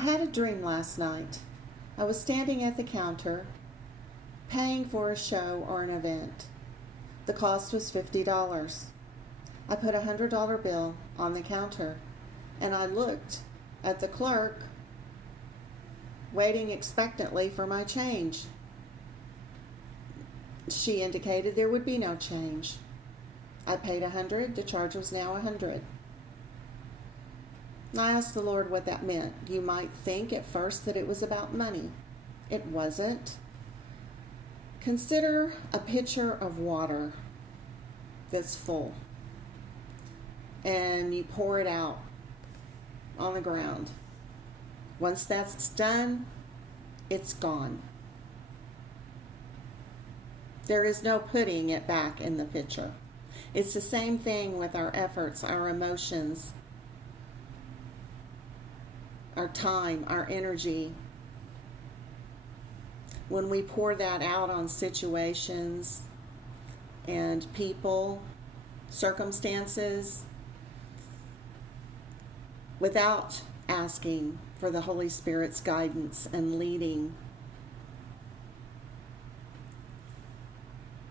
I had a dream last night. I was standing at the counter, paying for a show or an event. The cost was $50. I put a $100 bill on the counter, and I looked at the clerk, waiting expectantly for my change. She indicated there would be no change. I paid $100. The charge was now $100. I asked the Lord what that meant. You might think at first that it was about money. It wasn't. Consider a pitcher of water that's full, and you pour it out on the ground. Once that's done, it's gone. There is no putting it back in the pitcher. It's the same thing with our efforts, our emotions, our time, our energy. When we pour that out on situations and people, circumstances, without asking for the Holy Spirit's guidance and leading,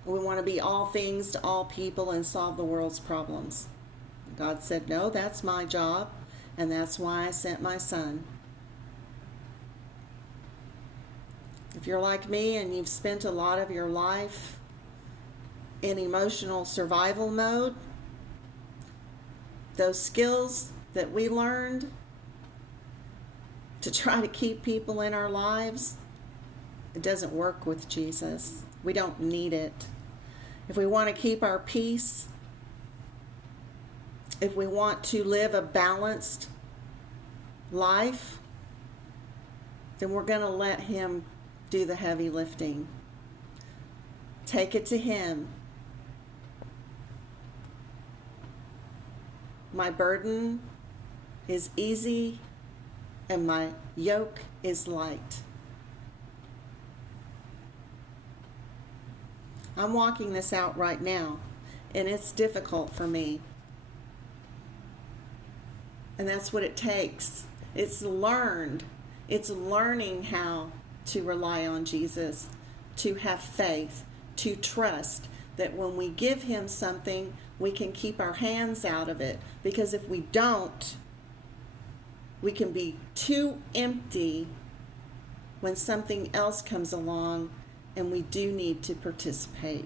we want to be all things to all people and solve the world's problems. God said, no, that's my job, and that's why I sent my son. If you're like me and you've spent a lot of your life in emotional survival mode, those skills that we learned to try to keep people in our lives, it doesn't work with Jesus. We don't need it. If we want to keep our peace, if we want to live a balanced life, then we're going to let him do the heavy lifting. Take it to him. My burden is easy and my yoke is light. I'm walking this out right now, and it's difficult for me. And that's what it takes. It's learned. It's learning how to rely on Jesus, to have faith, to trust that when we give him something, we can keep our hands out of it. Because if we don't, we can be too empty when something else comes along and we do need to participate.